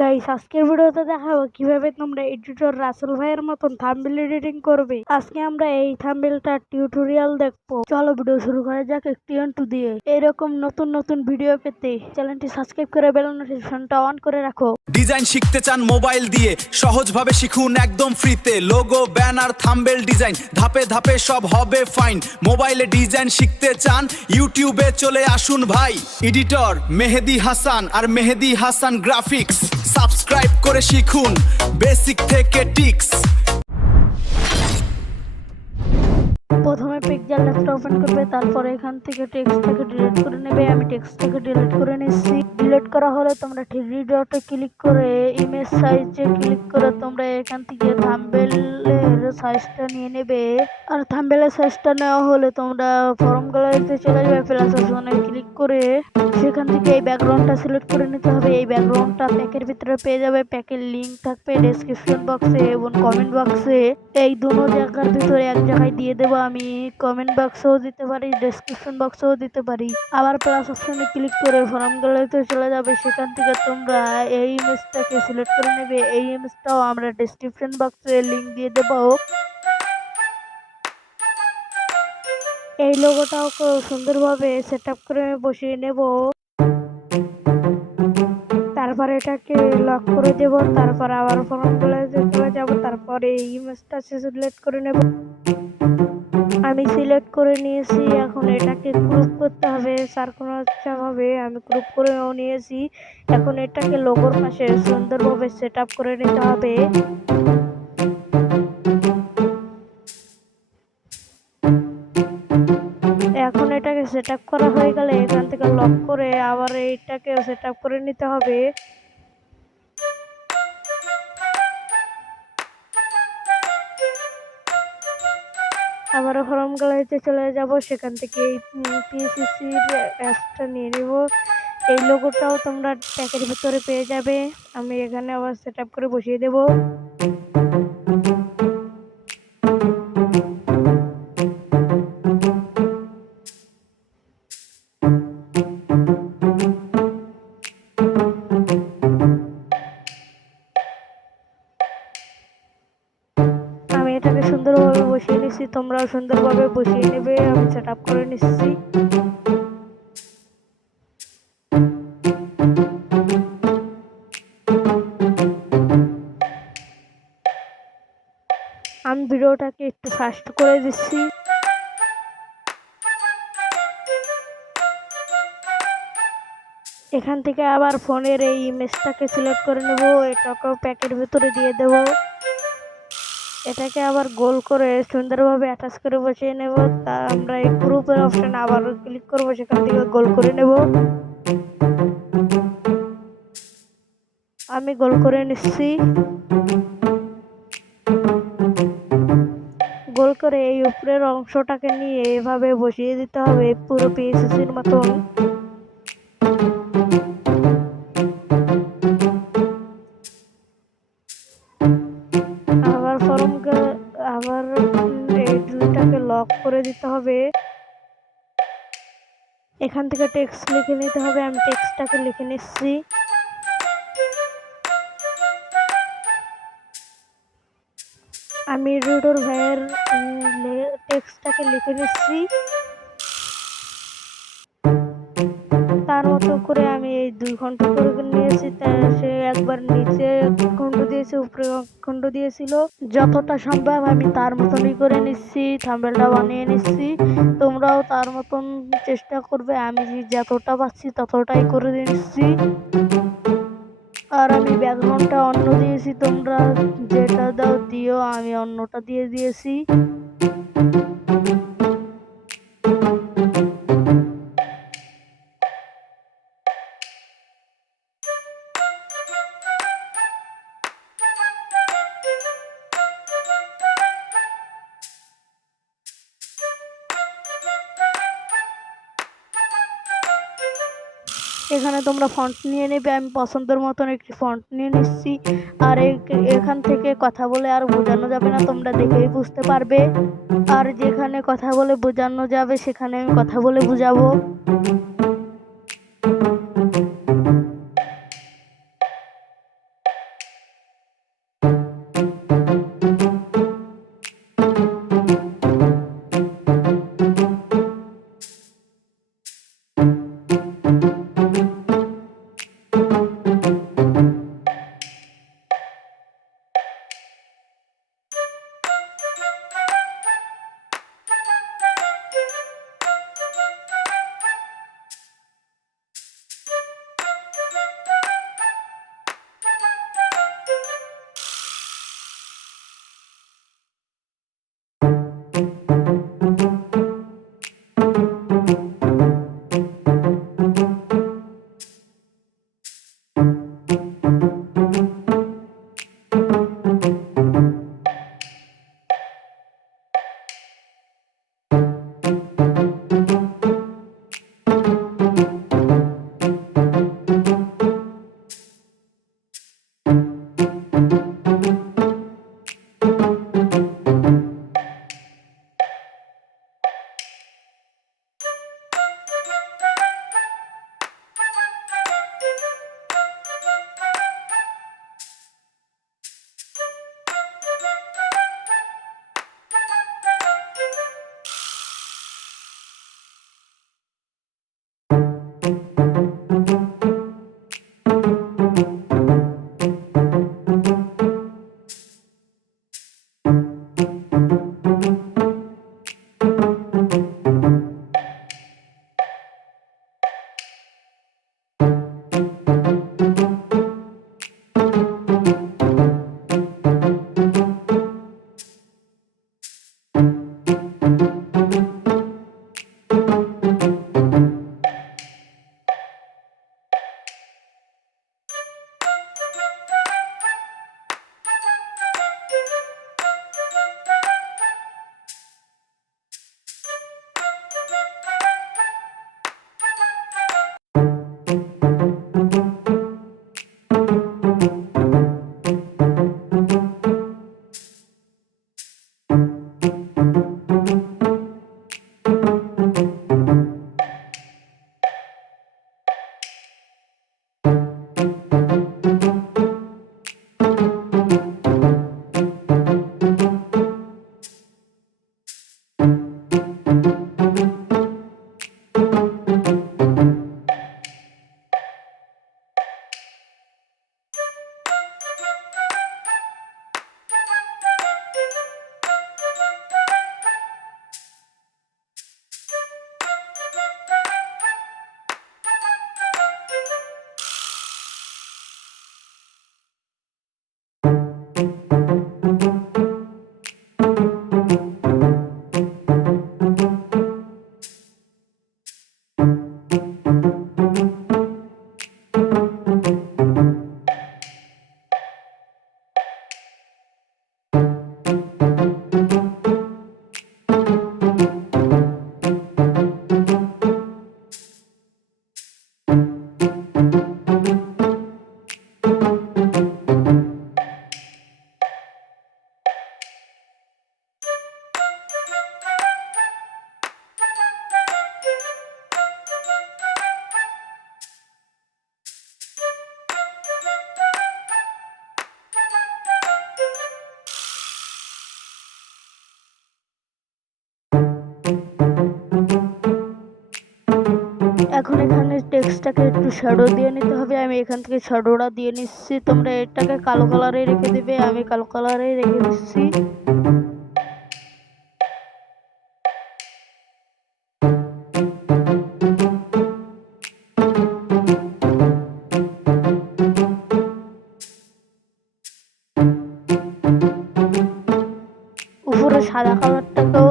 Guys, আজকের ভিডিওতে দেখাবো কিভাবে তোমরা এডিটর রাসেল ভাইয়ের মতন থাম্বনেল এডিটিং করবে। আজকে আমরা এই থাম্বনেলটা টিউটোরিয়াল দেখবো। চলো ভিডিও শুরু করা যাক একটু ইন্ট্রো দিয়ে। এরকম নতুন নতুন ভিডিও পেতে চ্যানেলটি সাবস্ক্রাইব করে বেল নোটিফিকেশনটা অন করে রাখো। ডিজাইন শিখতে চান মোবাইল দিয়ে, সহজভাবে শিখুন একদম ফ্রিতে। লোগো, ব্যানার, থাম্বনেল ডিজাইন ধাপে ধাপে সব হবে ফাইন। মোবাইলে ডিজাইন শিখতে চান, ইউটিউবে চলে আসুন ভাই। এডিটর মেহেদি হাসান আর মেহেদি হাসান গ্রাফিক্স, সাবস্ক্রাইব করে শিখুন বেসিক থেকে টিক্স। প্রথমে পিক্সেল লেখাটা ওপেন করবে, তারপরে এখান থেকে টেক্সটটাকে ডিলিট করে নেবে। আমি টেক্সটটাকে ডিলিট করে নিচ্ছি। ডিলিট করা হলে তোমরা থ্রি ডটে ক্লিক করে ইমেজ সাইজে ক্লিক করে তোমরা এখান থেকে থাম্বনেলের সাইজটা নিয়ে নেবে। আর থাম্বনেলের সাইজটা নেওয়া হলে তোমরা ফর্ম গ্যালারিতে চলে যাবে, প্লাস অপশনে ক্লিক করে সেখান থেকে এই ব্যাকগ্রাউন্ডটা সিলেক্ট করে নিতে হবে। এই ব্যাকগ্রাউন্ডটা প্যাকের ভিতরে পেয়ে যাবে। প্যাকের লিঙ্ক থাকবে ডেসক্রিপশন বক্সে এবং কমেন্ট বক্সে। এই দুটো জায়গার ভিতরে এক জায়গায় দিয়ে দেবো। আমি কমেন্ট বক্সেও দিতে পারি, ডেসক্রিপশন বক্সেও দিতে পারি। আবার প্লাস অপশনে ক্লিক করে ফর্ম গ্যালারিতে চলে যাবে। সেখান থেকে তোমরা এই ইমেজটাকে সিলেক্ট করে নেবে। এই ইমেজটাও আমরা ডেসক্রিপশন বক্সে লিঙ্ক দিয়ে দেবো। এই লোগোটাও সুন্দরভাবে সেট আপ করে বসিয়ে নেব। তারপর এটাকে লক করে দেব। তারপর আবার ফর্ম গ্যালারিতে চলে যাব। তারপরে এই ইমেজটা সিলেক্ট করে নেব। আমি সিলেক্ট করে নিয়েছি। এখন এটাকে গ্রুপ করতে হবে সার্কুলারভাবে। আমি গ্রুপ করেও নিয়েছি। এখন এটাকে লোগোর পাশে সুন্দরভাবে সেট আপ করে নিতে হবে। এখন এটাকে সেট আপ করা হয়ে গেলে এখান থেকে লক করে আবার এইটাকে সেট আপ করে নিতে হবে। আবার ফর্ম গ্যালারিতে চলে যাব। সেখান থেকে এই পিসিসির অ্যাপসটা নিয়ে নেব। এই লোগোটাও তোমরা প্যাকের ভিতরে পেয়ে যাবে। আমি এখানে আবার সেট আপ করে বসিয়ে দেব। আমি এটাকে সুন্দরভাবে বসিয়ে নিচ্ছি, তোমরাও সুন্দরভাবে বসিয়ে নেবে। আমি সেট আপ করে নিচ্ছি। আমি ভিডিওটাকে একটু ফাস্ট করে দিচ্ছি। এখান থেকে আবার ফোনের এই ইমেজটাকে সিলেক্ট করে নেব। এটাকেও প্যাকের ভিতরে দিয়ে দেব। এটাকে আবার গোল করে সুন্দরভাবে অ্যাটাচ করে বসিয়ে নেব। তা আমরা এই গ্রুপের অপশন আবার ক্লিক করব, সেখান থেকে গোল করে নেব। আমি গোল করে নিচ্ছি। গোল করে এই উপরের অংশটাকে নিয়ে এভাবে বসিয়ে দিতে হবে পুরো পিএসসির মতন। আবার এই দুইটাকে লক করে দিতে হবে। এখান থেকে টেক্সট লিখে নিতে হবে। আমি টেক্সটটাকে লিখে নিচ্ছি। আমি এডিটর ভাইয়ের টেক্সটটাকে লিখে নিচ্ছি। তার মতো করে আমি এই 2 খণ্ড করে নিয়েছি। সে একবার নিচে খণ্ড দিয়েছে, উপরে খণ্ড দিয়েছিল। যতটা সম্ভব আমি তার মতনই করে নিচ্ছি, থাম্বনেলটা বানিয়ে নিচ্ছি। তোমরাও তার মতন চেষ্টা করবে। আমি যতটা পাচ্ছি ততটাই করে নিচ্ছি। আর আমি ব্যাকগ্রাউন্ডটা অন্য দিয়েছি, তোমরা যেটা দাও দিও। আমি অন্যটা দিয়ে দিয়েছি। এখানে তোমরা ফন্ট নিয়ে নেবে। আমি পছন্দের মতন একটি ফন্ট নিয়ে নিচ্ছি। আর এখান থেকে কথা বলে আর বোঝানো যাবে না, তোমরা দেখেই বুঝতে পারবে। আর যেখানে কথা বলে বোঝানো যাবে সেখানে আমি কথা বলে বুঝাবো। এখন এখানে টেক্সটটাকে একটু শ্যাডো দিয়ে নিতে হবে। আমি এখান থেকে শ্যাডোটা দিয়ে নিচ্ছি। তোমরা এটাকে কালো কালারে রেখে দেবে, আমি কালো কালারে রেখে দিচ্ছি। উপরে সাদা কালারটাকেও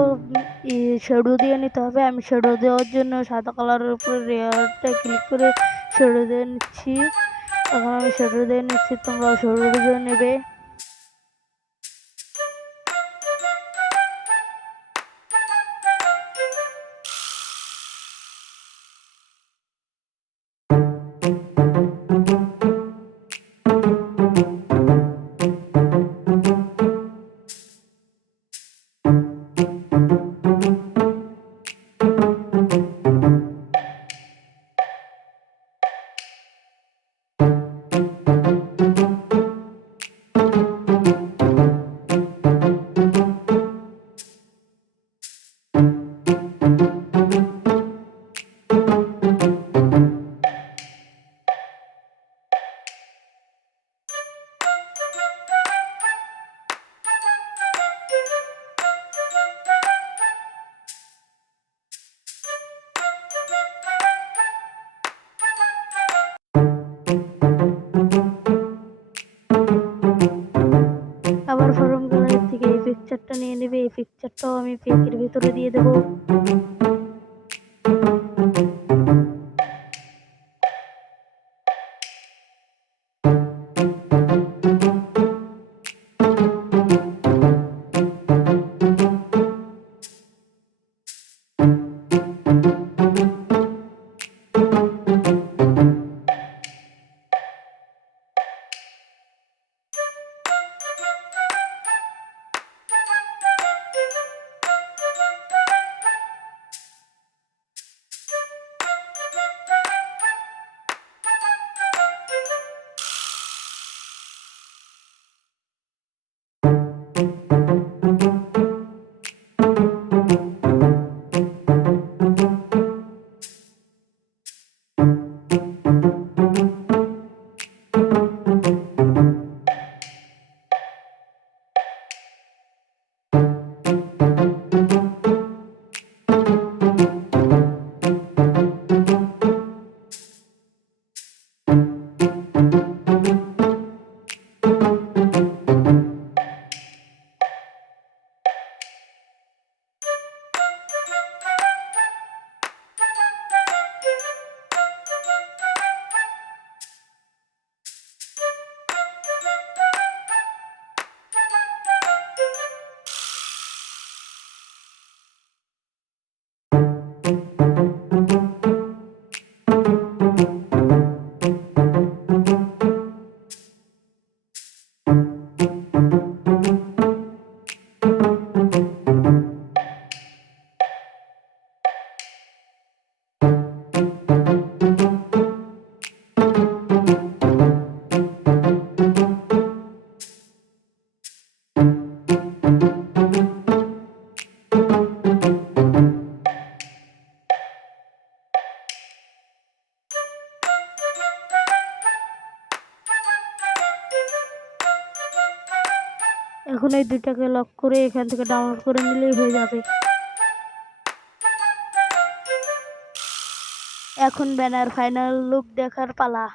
শ্যাডো দিয়ে নিতে হবে। আমি শ্যাডো দেওয়ার জন্য সাদা কালারের উপরে লেয়ারটা ক্লিক করে শ্যাডো দিয়ে নিচ্ছি। এখন আমি শ্যাডো দিয়ে নিচ্ছি, তোমরা শ্যাডো দিয়ে নেবে। আবার ফরম গ্যালারি থেকে এই পিকচারটা নিয়ে নেবে। এই পিকচারটাও আমি পেকের ভিতরে দিয়ে দেবো। এখন এই দুইটাকে লক করে এখান থেকে ডাউনলোড করে নিলেই হয়ে যাবে। এখন ব্যানার ফাইনাল লুক দেখার পালা।